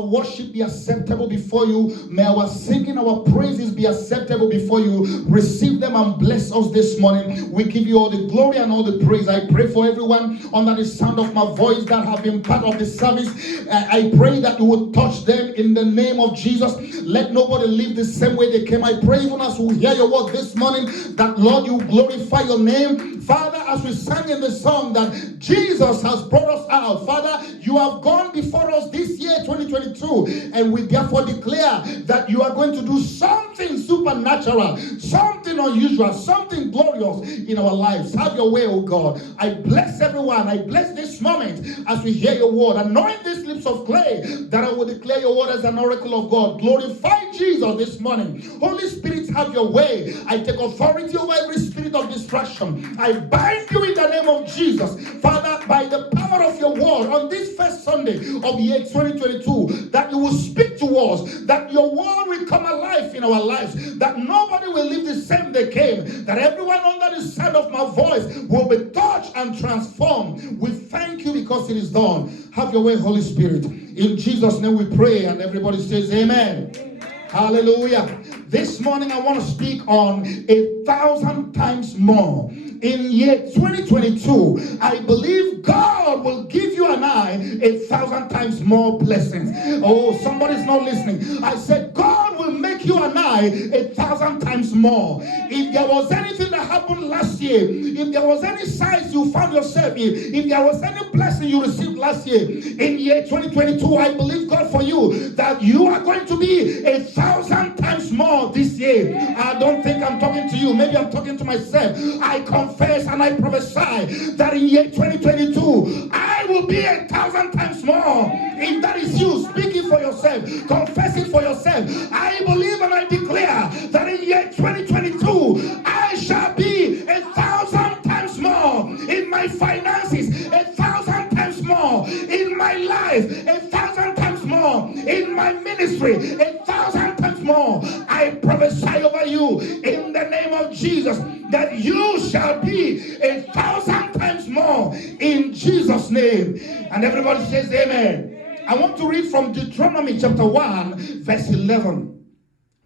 worship be acceptable before you. May our singing, our praises be acceptable before you. Receive them and bless us this morning. We give you all the glory and all the praise. I pray for everyone under the sound of my voice that have been part of the service. I pray that you will touch them in the name of Jesus. Let nobody live the same way they came. I pray even as we hear your word this morning that, Lord, you glorify your name. Father, as we sang in the song that Jesus has brought us out. Father, you have gone before us this year, 2022, and we therefore declare that you are going to do something supernatural, something unusual, something glorious in our lives. Have your way, oh God. I bless everyone. I bless this moment as we hear your word. Anoint these lips of clay that I will declare your word as an oracle of God. Glorify Jesus this morning. Holy Spirit, have your way. I take authority over every spirit of distraction. I bind you in the name of Jesus. Father, by the power of your word on this first Sunday of the year 2022, that you will speak to us, that your word will come alive in our lives, that nobody will live the same they came, that everyone under the sound of my voice will be touched and transformed. We thank you because it is done. Have your way, Holy Spirit. In Jesus' name we pray, and everybody says amen. Amen. Hallelujah. This morning I want to speak on 1,000 times more. In year 2022, I believe God will give you and I 1,000 times more blessings. Oh, somebody's not listening. I said God will make you and I 1,000 times more. If there was anything that happened last year, if there was any size you found yourself in, if there was any blessing you received last year, in year 2022, I believe God for you that you are going to be 1,000 times more this year. I don't think I'm talking to you. Maybe I'm talking to myself. I confess and I prophesy that in year 2022, I will be 1,000 times more. If that is you speaking for yourself, confessing for yourself, I believe and I declare that in year 2022, I shall be 1,000 times more in my finances, 1,000 times more in my life, 1,000 times more in my ministry, 1,000 times more. I prophesy over you in the name of Jesus that you shall be 1,000 times more in Jesus' name. And everybody says amen. I want to read from Deuteronomy chapter 1 verse 11.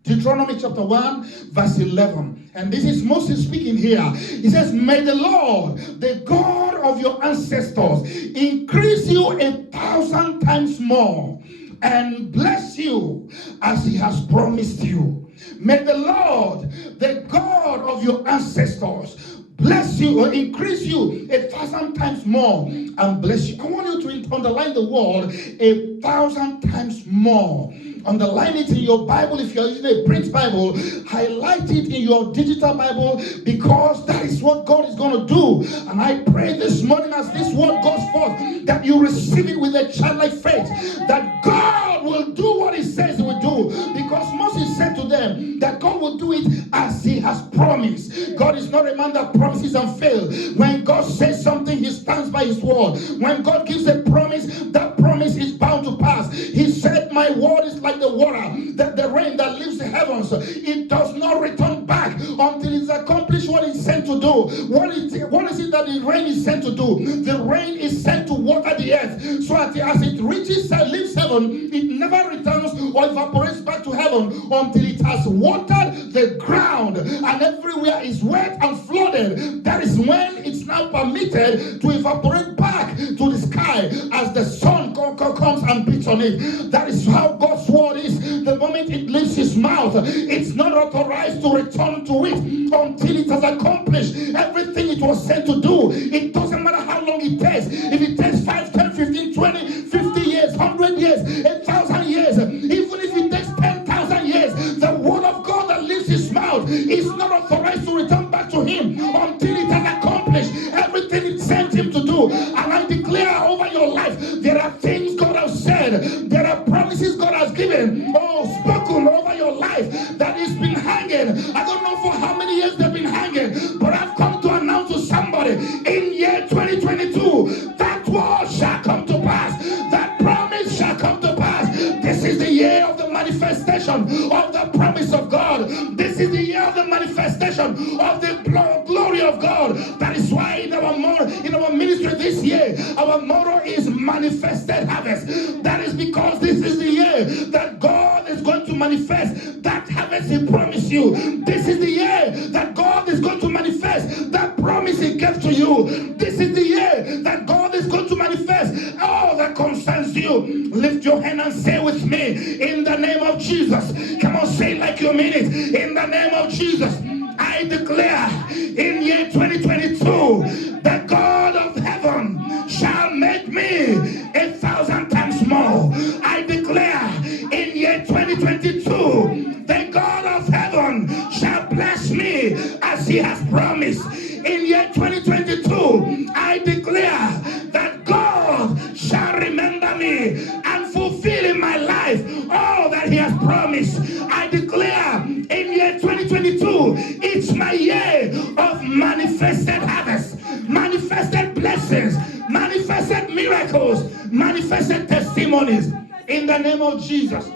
Deuteronomy chapter 1 verse 11. And this is Moses speaking here. He says, may the Lord, the God of your ancestors, increase you 1,000 times more and bless you as he has promised you. May the Lord, the God of your ancestors, bless you or increase you 1,000 times more and bless you. I want you to underline the word 1,000 times more. Underline it in your Bible. If you're using a print Bible, highlight it in your digital Bible, because that is what God is going to do. And I pray this morning as this word goes forth that you receive it with a childlike faith, that God will do what he says he will do, because Moses said to them that God will do it as he has promised. God is not a man that promises and fails. When God says something, he stands by his word. When God gives a promise, that promise is bound to pass. He said, my word is like the water, that the rain that leaves the heavens, it does not return back until it's accomplished what it's sent to do. What is it that the rain is sent to do? The rain is sent to water the earth, so that as it reaches and leaves heaven, it never returns or evaporates back to heaven until it has watered the ground and everywhere is wet and flooded. That is when it's now permitted to evaporate back to the sky as the sun comes and beats on it. That is how God's word is. The moment it leaves his mouth, it's not authorized to return to it until it has accomplished everything it was sent to do. It doesn't matter how long it takes. If it takes 5, 10, 15, 20, 50 years, 100 years, 1,000 years, even if it takes 10,000 years, the word of God that leaves his mouth is not authorized to return back to him until it has accomplished everything it sent him to do. And I declare over your life, there are things God has said, there are promises God has given, spoken over your life that has been hanging. I don't know for how many years they've been hanging, but I've come to announce to somebody in year 2022, that word shall come to pass, that promise shall come to pass. This is the year of the manifestation of the promise of God. This is the year of the manifestation of the glory of God. That is why in our ministry this year, our motto is manifested harvest. That is because because this is the year that God is going to manifest that harvest He promised you. This is the year that God is going to manifest that promise He gave to you. This is the year that God is going to manifest all that concerns you. Lift your hand and say with me, in the name of Jesus. Come on, say it like you mean it. In the name of Jesus, I declare in year 2022 that God of heaven shall make me 1,000 times more. I declare in year 2022 the God of heaven shall bless me as He has promised. In year 2022, I declare that God shall remember me and fulfill in my life all that He has promised. I declare in year 2022, it's my year of manifested harvest, manifested blessings, manifested miracles, manifested testimonies. In the name of Jesus.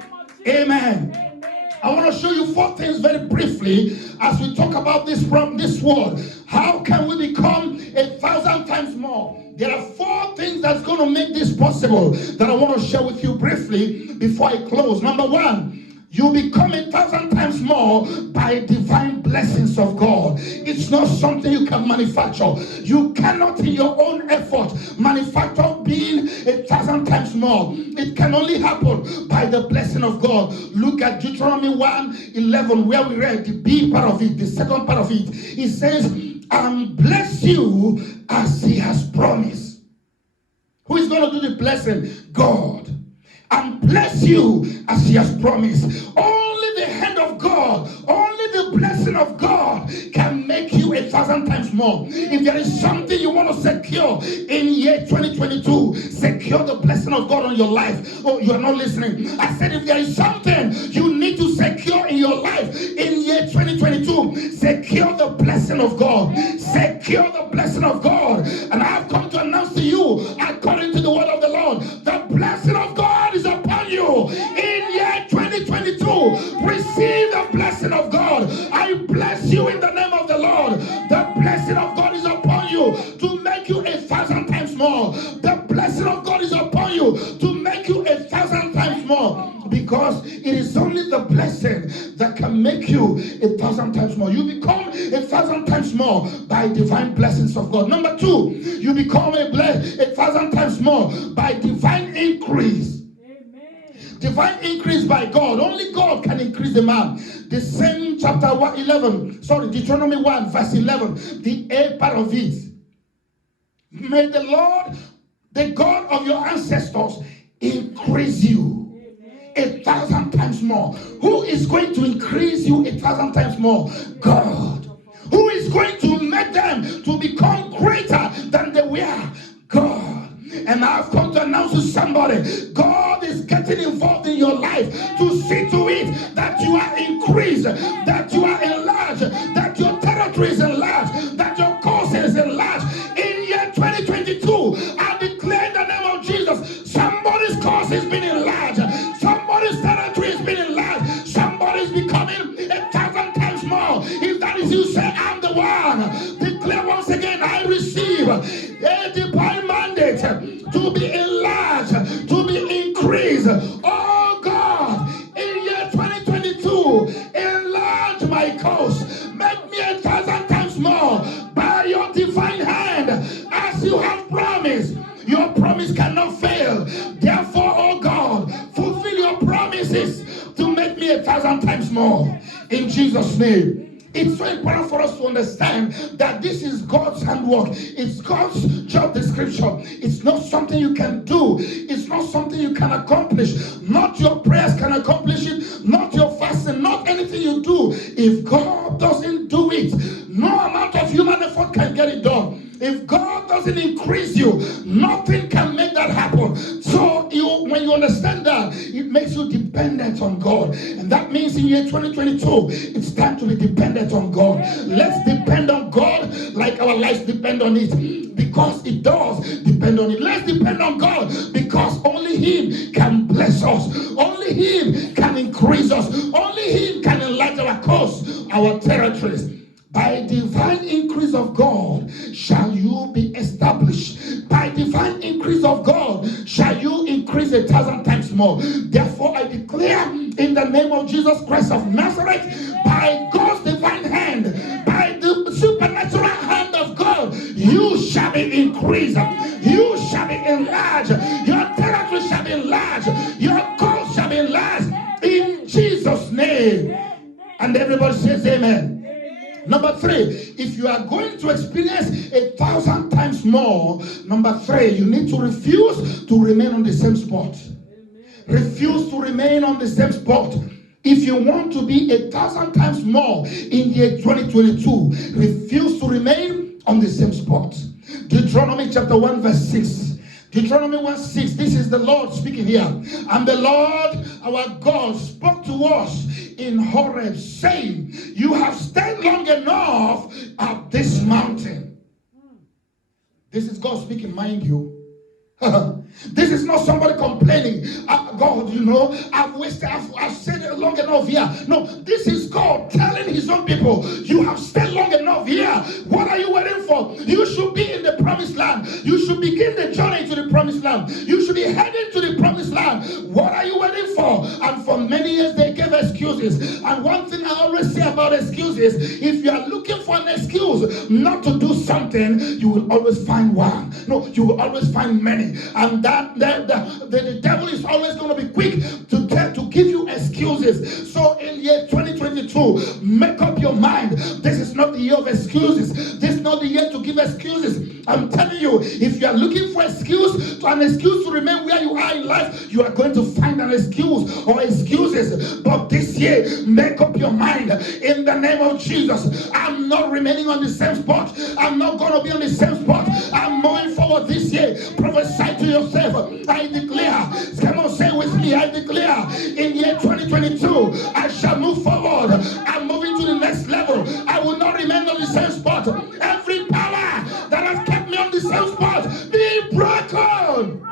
Amen. I want to show you 4 things very briefly as we talk about this from this word. How can we become 1,000 times more? There are 4 things that's going to make this possible that I want to share with you briefly before I close. Number 1, you become 1,000 times more by divine blessings of God. It's not something you can manufacture. You cannot in your own effort manufacture being 1,000 times more. It can only happen by the blessing of God. Look at Deuteronomy 1:11, where we read the B part of it, the second part of it. It says, and bless you as He has promised. Who is going to do the blessing? God. And bless you as He has promised. Only the hand of God, only the blessing of God can make you 1,000 times more. If there is something you want to secure in year 2022, secure the blessing of God on your life. Oh, you are not listening. I said if there is something you need to secure in your life in year 2022, secure the blessing of God. Secure the blessing of God. And I have come to announce to you, according to the word of the Lord, the blessing of God is upon you in year 2022. Receive the blessing of God. I bless you in the name of the Lord. The blessing of God is upon you to make you 1,000 times more. The blessing of God is upon you to make you 1,000 times more, because it is only the blessing that can make you 1,000 times more. You become 1,000 times more by divine blessings of God. Number 2, you become 1,000 times more by divine increase. Divine increase by God. Only God can increase the man. The same chapter 11, Deuteronomy 1 verse 11, the A part of it. May the Lord, the God of your ancestors, increase you 1,000 times more. Who is going to increase you 1,000 times more? God. Who is going to make them to become greater than they were? God. And I've come to announce to somebody, God is getting involved in your life to see to it that you are increased, that you are enlarged, that your territory is enlarged, that your cause is enlarged. In year 2022, I declare in the name of Jesus, somebody's cause has been enlarged, somebody's territory has been enlarged, somebody's becoming 1,000 times more. If that is you, say, I'm the one. Declare once again, I receive a divine mandate to be enlarged, to be increased. Oh God, in year 2022, enlarge my cause. Make me 1,000 times more by your divine hand, as you have promised. Your promise cannot fail. Therefore, oh God, fulfill your promises to make me 1,000 times more. In Jesus' name. It's so important for us to understand that this is God's handwork. It's God's job description. It's not something you can do. It's not something you can accomplish. Not your prayers can accomplish it. Not your fasting. Not anything you do. If God doesn't do it, no amount of human effort can get it done. If God doesn't increase you, nothing can make that happen. So when you understand that, it makes you dependent on God. And that means in year 2022, it's time to be dependent on God. Let's depend on God like our lives depend on it. Because it does depend on it. Let's depend on God because only Him can bless us. Only Him can increase us. Only Him can enlarge our cause, our territories. By divine increase of God shall you be established. By divine increase of God shall you increase 1,000 times more. more. Therefore, I declare in the name of Jesus Christ of Nazareth, by God's divine hand, by the supernatural hand of God, you shall be increased. You shall be enlarged. Your territory shall be enlarged. Your cause shall be enlarged. In Jesus' name. And everybody says amen. Number 3, if you are going to experience 1,000 times more, number 3, you need to refuse to remain on the same spot. Refuse to remain on the same spot. If you want to be 1,000 times more in year 2022, refuse to remain on the same spot. Deuteronomy chapter 1 verse 6. Deuteronomy 1:6, this is the Lord speaking here. And the Lord our God spoke to us in Horeb, saying, you have stayed long enough at this mountain. This is God speaking, mind you. This is not somebody complaining. God, you know, I've stayed long enough here. No, this is God telling his own people, you have stayed long enough here. What are you waiting for? You should be in the promised land. You should begin the journey to the promised land. You should be heading to the promised land. What are you waiting for? And for many years they gave excuses. And one thing I always say about excuses, if you are looking for an excuse not to do something, you will always find one. No, you will always find many. And that the devil is always going to be quick to give you excuses. So in year 2022, make up your mind. This is not the year of excuses. This is not the year to give excuses. I'm telling you, if you are looking for an excuse to remain where you are in life, you are going to find an excuse or excuses. But this year, make up your mind in the name of Jesus. I'm not remaining on the same spot. I'm not going to be on the same spot. I'm moving forward this year. Prophesy to yourself. I declare, come on, say with me, I declare in year 2022, I shall move forward. I'm moving to the next level. I will not remain on the same spot. Every power that has kept me on the same spot, be broken.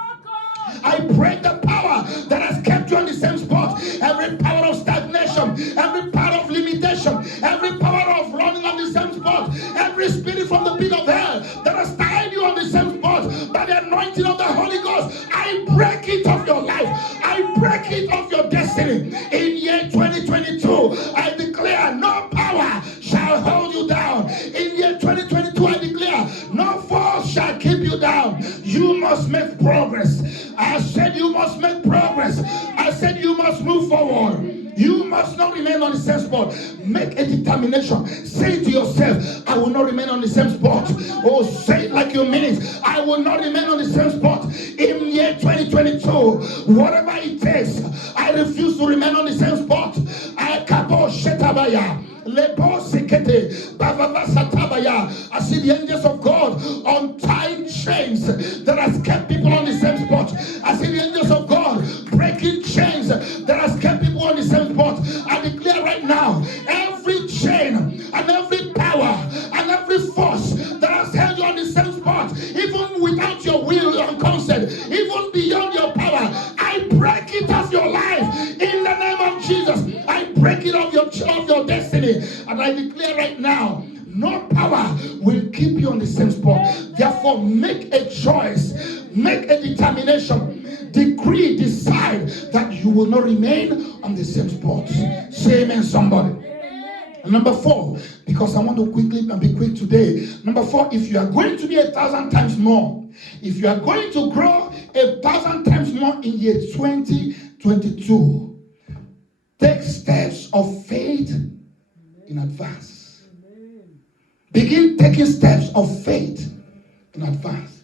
I break the power that has kept you on the same spot. Every power of stagnation, every power of limitation, every power of running on the same spot, every spirit from the pit of hell that has tied you on the same spot, by the anointing of the Holy Ghost, I break it off your life. I break it off your destiny. In year 2022, I declare no power shall hold you down. In year 2022, I declare no force shall keep you down. You must make progress. I said you must make progress. I said you must move forward. You must not remain on the same spot. Make a determination. Say to yourself, I will not remain on the same spot. Oh, say it like you mean it. I will not remain on the same spot. In year 2022, whatever it takes, I refuse to remain on the same spot. I kabo shetabaya. I see the angels of God untying chains that has kept people on the same spot. I see the angels of God breaking chains that has kept people on the same spot. I declare right now, every chain and every power and every force that has held you on the same spot, even without your will and consent, even beyond your power, I break it off your life in the name of Jesus. I break it off your destiny, and I declare right now, no power will keep you on the same spot. Therefore, make a choice, make a determination, decree, decide that you will not remain on the same spot. Say amen, somebody. And number 4, because I want to quickly and be quick today. Number 4, if you are going to be 1,000 times more, if you are going to grow 1,000 times more in year 2022, take steps of faith in advance. Begin taking steps of faith in advance.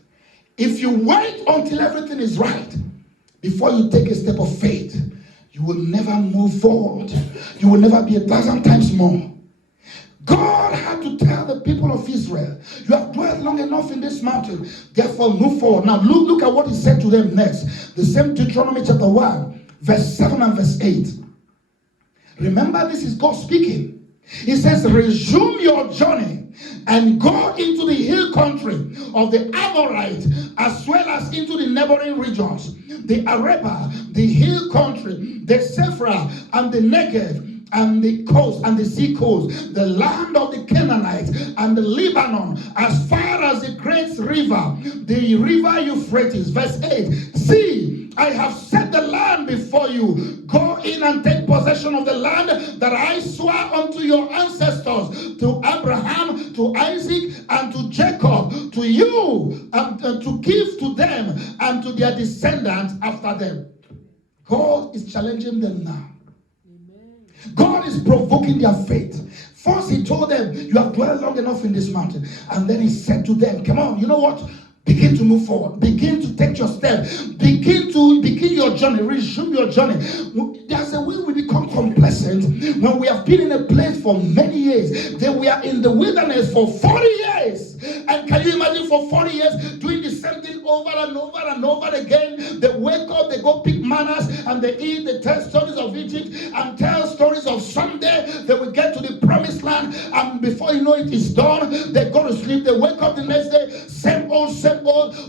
If you wait until everything is right before you take a step of faith, you will never move forward. You will never be 1,000 times more. God had to tell the people of Israel, you have dwelt long enough in this mountain, therefore move forward. Now look at what he said to them next. The same Deuteronomy chapter 1, verse 7 and verse 8. Remember, this is God speaking. He says, resume your journey and go into the hill country of the Amorite, as well as into the neighboring regions, the Arabah, the hill country, the Sephra, and the Negev, and the coast and the sea coast, the land of the Canaanites and the Lebanon, as far as the great river, the river Euphrates. Verse 8, see, I have set the land before you. Go in and take possession of the land that I swore unto your ancestors, to Abraham, to Isaac, and to Jacob, to you, and to give to them and to their descendants after them. God is challenging them now. God is provoking their faith. First, he told them, you have dwelled long enough in this mountain. And then he said to them, come on, you know what? Begin to move forward. Begin to take your step. Begin your journey. Resume your journey. There's a way we become complacent when we have been in a place for many years. Then we are in the wilderness for 40 years. And can you imagine for 40 years doing the same thing over and over and over again? They wake up, they go pick mannas, and they eat, they tell stories of Egypt, and tell stories of someday they will get to the promised land, and before you know it, it's done. They go to sleep, they wake up the next day, same old,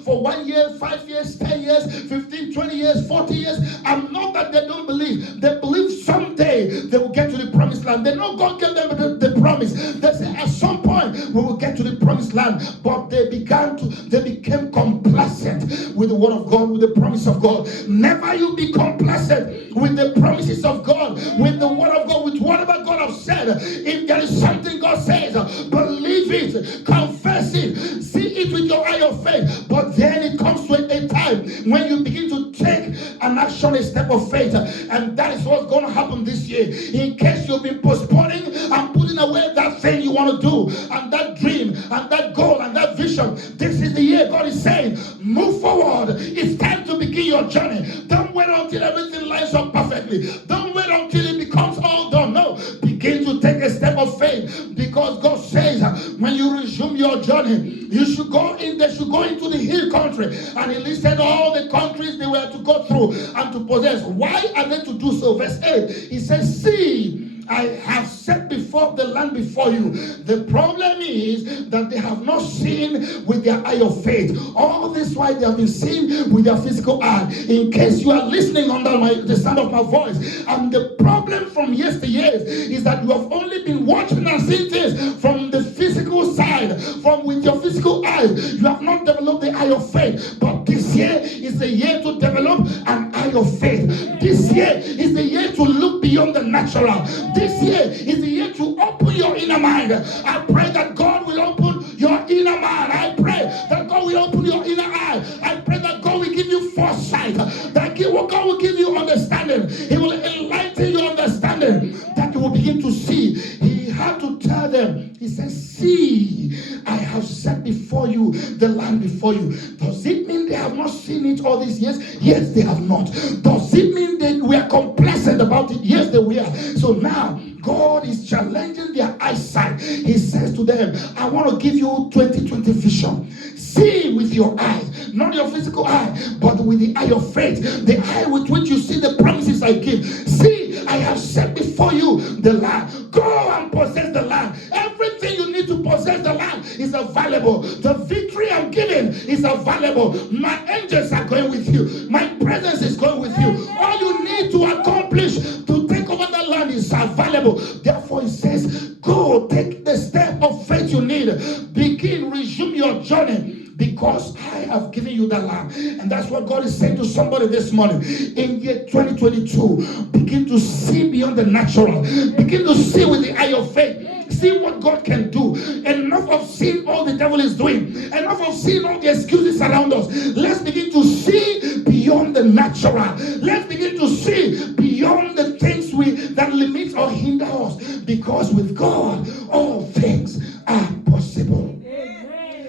for 1 year, 5 years, 10 years, 15, 20 years, 40 years. And not that they don't believe. They believe someday they will get to the promised land. They know God gave them the promise. They say at some point we will get to the promised land. But they became complacent with the word of God, with the promise of God. Never you be complacent with the promises of God, with the word of God, with whatever God has said. If there is something God says, believe it, confess it, see it with your eye of faith. But then it comes to a time when you begin to take an action, a step of faith. And that is what's going to happen this year. In case you've been postponing and putting away that thing you want to do, and that dream, and that goal, and that vision, this is the year God is saying, move forward. It's time to begin your journey. Don't wait until everything lines up perfectly. Don't wait until it becomes all done. No, begin to take a step of faith, because God says when you resume your journey, you should go in. They should go into the hill country, and he listed all the countries they were to go through and to possess. Why are they to do so? Verse 8, he says, see, I have set before the land before you. The problem is that they have not seen with their eye of faith. All this while they have been seeing with their physical eye. In case you are listening under the sound of my voice, and the problem from yesteryears is that you have only been watching and seeing things from the physical side, from with your physical eyes. You have not developed the eye of faith. But this year is the year to develop an eye of faith. This year is the year to look beyond the natural. This year is the year to open your inner mind. I pray that God will open your inner mind. I pray that God will open your inner eye. I pray that God will give you foresight. That God will give you understanding. He will enlighten your understanding. That you will begin to see. He had to tell them. He says, see, I have set before you the land before you. Does it mean they have not seen it all these years? Yes, they have not. Does it mean that we are complacent about it? Yes, they were. So now, God is challenging their eyesight. He says to them, I want to give you 2020 vision. See with your eyes, not your physical eye, but with the eye of faith, the eye with which you see the promises I give. See, I have set before you the land. Go and possess the land. Everything you need to possess the land is available. The victory I'm giving is available. My angels are going with you. My presence is going with you. All you need to accomplish to take over the land is available. Therefore, it says, go take the step of faith you need. Begin, resume your journey. Because I have given you that land. And that's what God is saying to somebody this morning. In year 2022, begin to see beyond the natural. Begin to see with the eye of faith. See what God can do. Enough of seeing all the devil is doing. Enough of seeing all the excuses around us. Let's begin to see beyond the natural. Let's begin to see beyond the things that limit or hinder us. Because with God, all things are possible.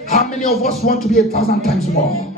How many of us want to be 1,000 times more?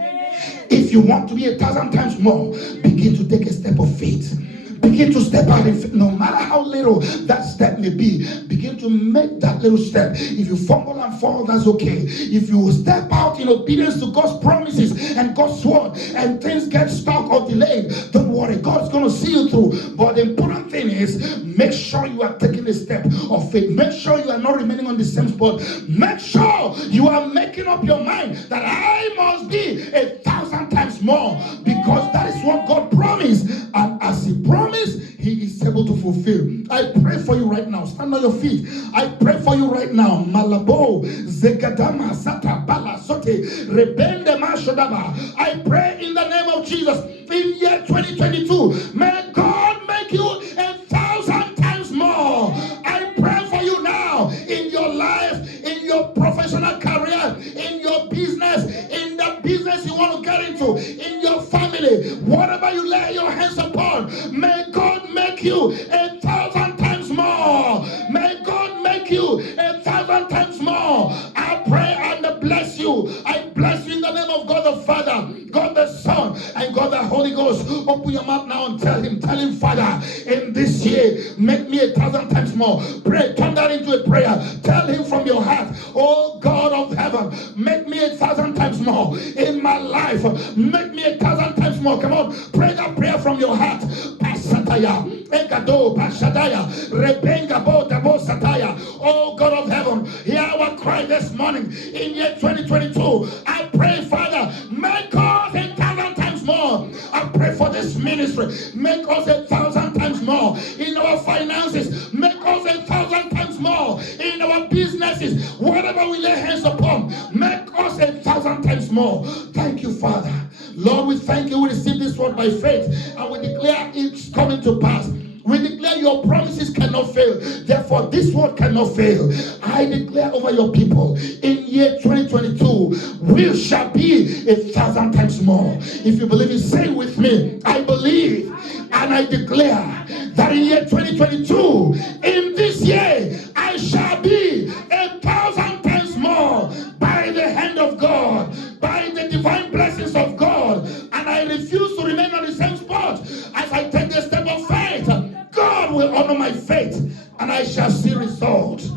If you want to be 1,000 times more, begin to take a step of faith. Begin to step out in faith. No matter how little that step may be, begin to make that little step. If you fumble and fall, that's okay. If you step out in obedience to God's promises and God's word, and things get stuck or delayed, don't worry. God's going to see you through. But the important thing is, make sure you are taking a step of faith. Make sure you are not remaining on the same spot. Make sure you are making up your mind that I must be 1,000 times more, because that is what God promised. And as He promised, He is able able to fulfill. I pray for you right now. Stand on your feet. I pray for you right now. Malabo, Zegadama, Sata, Bala, Sote, Rebende, Mashodaba. I pray in the name of Jesus, in year 2022, may God make you 1,000 times more. I pray for you now, in your life, in your professional career, in your business, in the business you want to get into, in your family, whatever you lay your hands upon, may God make you 1,000 times more. May God make you 1,000 times more. I pray and bless you. I bless you in the name of God the Father, God the Son, and God the Holy Ghost. Open your mouth now and tell him, Father, in this year, make me 1,000 times more. Pray, turn that into a prayer. Tell him from your heart, oh God of heaven, make me 1,000 times more in my life. Make me 1,000 times more. Come on, pray that prayer from your heart. Pasataya, Egado, Pashadaya, Rebenga, Bodabo, Sataya. Oh God of heaven, hear our cry this morning in year 2022. I pray, Father, make us 1,000 times more. I pray for this ministry. Make us 1,000 times more in our finances. Make us 1,000 times more in our businesses. Whatever we lay hands upon, make us 1,000 times more. Thank you, Father. Lord, we thank you. We receive this word by faith and we declare it's coming to pass. We declare your promises cannot fail. Therefore, this word cannot fail. I declare over your people in year 2022, we shall be 1,000 times more. If you believe it, say with me, I believe and I declare that in year 2022, in this year, I shall be 1,000 times more by the hand of God, by the divine blessings of God. And I refuse to remain on the same spot. As I take the step of faith, God will honor my faith and I shall see results.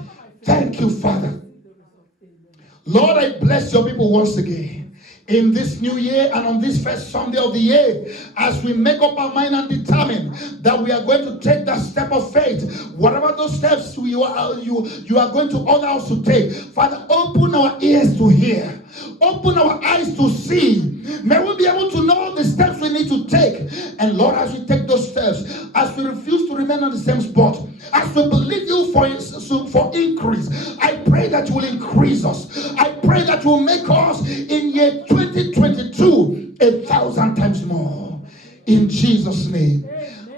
Thank you, Father. Lord, I bless your people once again in this new year and on this first Sunday of the year, as we make up our mind and determine that we are going to take that step of faith. Whatever those steps you are going to order us to take, Father, open our ears to hear, open our eyes to see. May we be able to know the steps we need to take. And Lord, as we take those steps, as we refuse to remain on the same spot, as we believe you for increase, I pray that you will increase us. I pray that you will make us in year 2022 1,000 times more. In Jesus' name.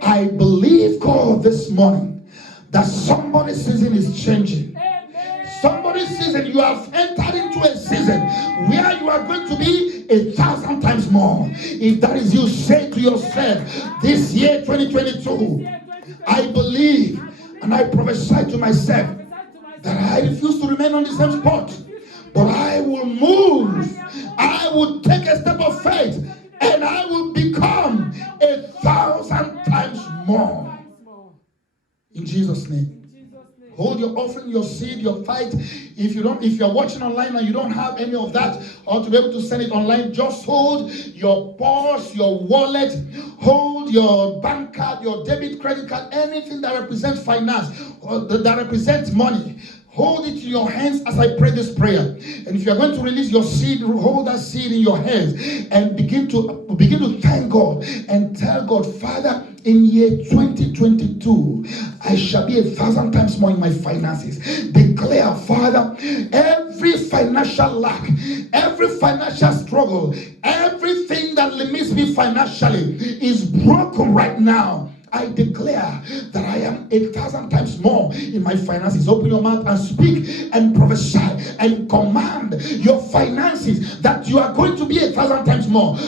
I believe, God, this morning that somebody's season is changing. Somebody's season, you have entered into a season where you are going to be 1,000 times more. If that is you, say to yourself, this year 2022, I believe and I prophesy to myself that I refuse to remain on the same spot, but I will move. I will take a step of faith and I will become 1,000 times more. In Jesus' name. Hold your offering, your seed, your tithe. If you're watching online and you don't have any of that, or to be able to send it online, just hold your purse, your wallet, hold your bank card, your debit, credit card, anything that represents finance or that represents money. Hold it in your hands as I pray this prayer. And if you're going to release your seed, hold that seed in your hands and begin to thank God and tell God, Father, in year 2022, I shall be 1,000 times more in my finances. Declare, Father, every financial lack, every financial struggle, everything that limits me financially is broken right now. I declare that I am 1,000 times more in my finances. Open your mouth and speak and prophesy and command your finances that you are going to be 1,000 times more.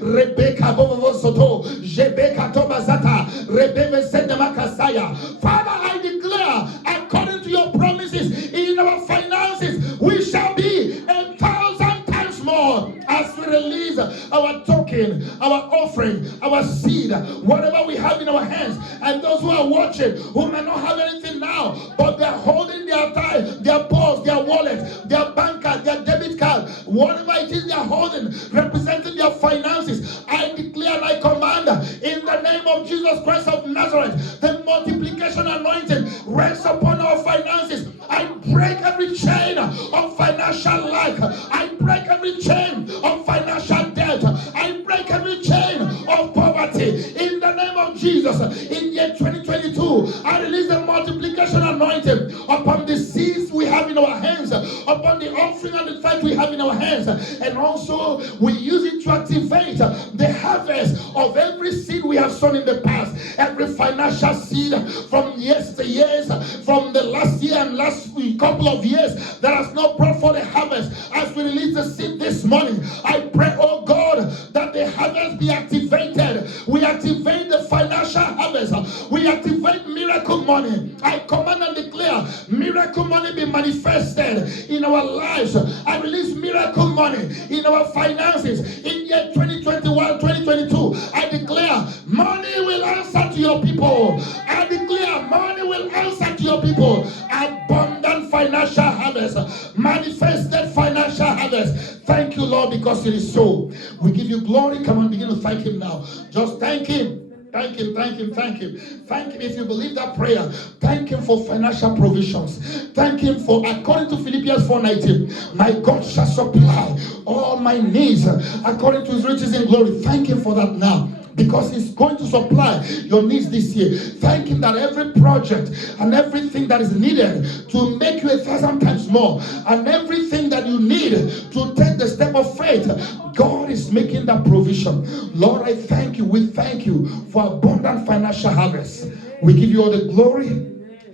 Rebecca Bovosoto, Jebeka Tobazata, Rebebe Sendemakasaya. Father, I declare, according to your promises in our finances, we shall be 1,000 times more as we release our token, our offering, our seed, whatever we have in our hands. And those who are watching, who may not have anything now, but they're holding their tithe, their purse, their wallet, their bank card, their debit card, whatever it is they're holding, representing their finances, I declare and I command in the name of Jesus Christ of Nazareth, the multiplication anointing rests upon our finances. I break every chain of financial lack. I break every chain of financial debt. I break every chain of poverty in the name of Jesus. Jesus. In year 2022, I release the multiplication anointing upon the seeds we have in our hands, upon the offering and the tithe we have in our hands. And also, we use it to activate the harvest of every seed we have sown in the past. Every financial seed from yesteryears, from the last year and last couple of years that has not brought forth a harvest. As we release the seed this morning, I pray, oh God, that the harvest be activated. We activate the financial harvest. We activate miracle money. I command and declare miracle money be manifested in our lives. I release miracle money in our finances. In year 2021, 2022, I declare money will answer to your people. I declare money will answer to your people. Abundant financial harvest, manifested financial harvest. Thank you, Lord, because it is so. We give you glory. Come on, begin to thank him now. Just thank him. Thank him, thank him, thank him. Thank him if you believe that prayer. Thank him for financial provisions. Thank him for, according to Philippians 4:19, my God shall supply all my needs according to his riches in glory. Thank him for that now, because he's going to supply your needs this year. Thank him that every project and everything that is needed to make you 1,000 times more, and everything that you need to take the step of faith, God is making that provision. Lord, I thank you. We thank you for abundant financial harvest. We give you all the glory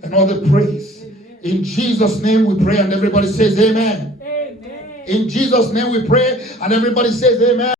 and all the praise. In Jesus' name we pray, and everybody says amen. Amen. In Jesus' name we pray, and everybody says amen.